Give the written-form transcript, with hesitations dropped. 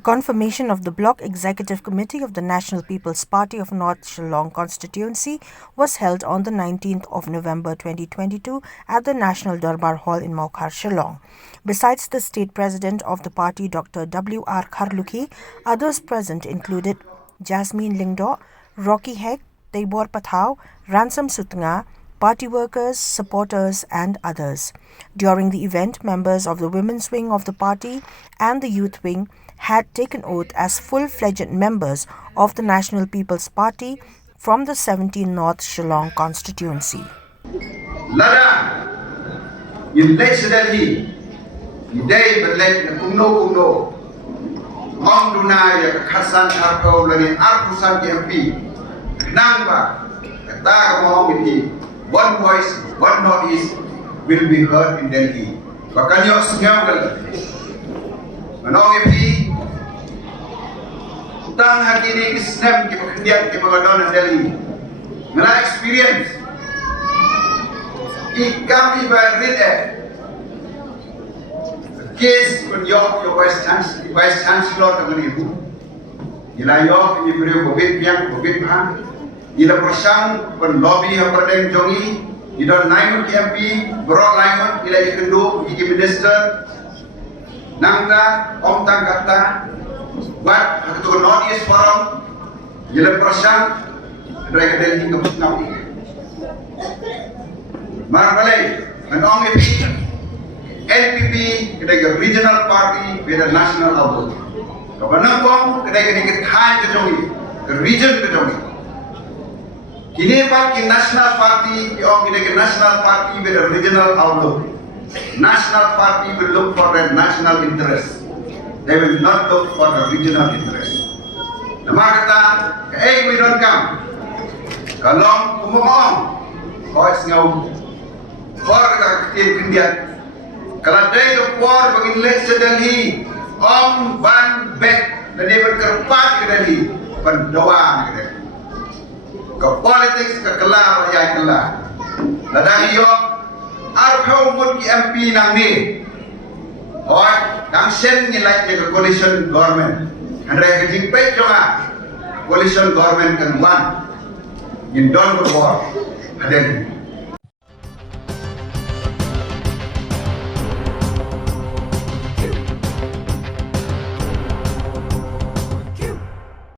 confirmation of the Block Executive Committee of the National People's Party of North Shillong Constituency was held on the 19th of November 2022 at the National Dorbar Hall in Mawkhar, Shillong. Besides the state president of the party, Dr. W R Kharlukhi, others present included Jasmine Lyngdoh, Rocky Heg, Teibor Pathaw, Ransom Sutnga, party workers, supporters and others. During the event, members of the women's wing of the party and the youth wing had taken oath as full-fledged members of the National People's Party from the 17th North Shillong Constituency. Lada, in Fledged, day but like kumno, Om Dunaya, Kasan Arpo, Lani Arpusan MP, Nangba, Katagamong, one voice, one notice will be heard in Delhi. Bakanyo Snyagal, Manong MP, Tang Hakini Snap, Kimakandian, Kimagadon, Delhi. My experience, it can be by read case when your Vice Chancellor of the Nibu, Ilayok, Ibrahim, Bobit Piang, Bobit Pan, Ila Persang, when lobby of Pradeng Jongi, Ida Naimut MP, Broad Naimut, Ila Ikendu, Iki Minister, Nangta, Om Tangkata, Wat, Hakatua Northeast Forum, Ila Persang, Dragadel Hingga Pusnawi. Marmalay, and Om MP, NPP, kedai regional party, beda national outlook. Kapan pun kedai time kejongi, region kejongi. Kini pak national party, kedai national party beda regional outlook. National party will look for their national interest. They will not look for the regional interest. Nama kata, hey we don't come. Kalau kumong, kau sengau, kau kita kendiat. Kalau dia keluar bagi election Delhi, Om Ban Bek dan dia berkerpat ke Delhi, pendoa ke Delhi. Ke politik ke kelah berjaya kelah. Ladang iyo, arpau mut ki MP nang ni, oi, nang sen nilai ke coalition government. Hendai kejing pek juga, coalition government kan one, in don't go war, Delhi.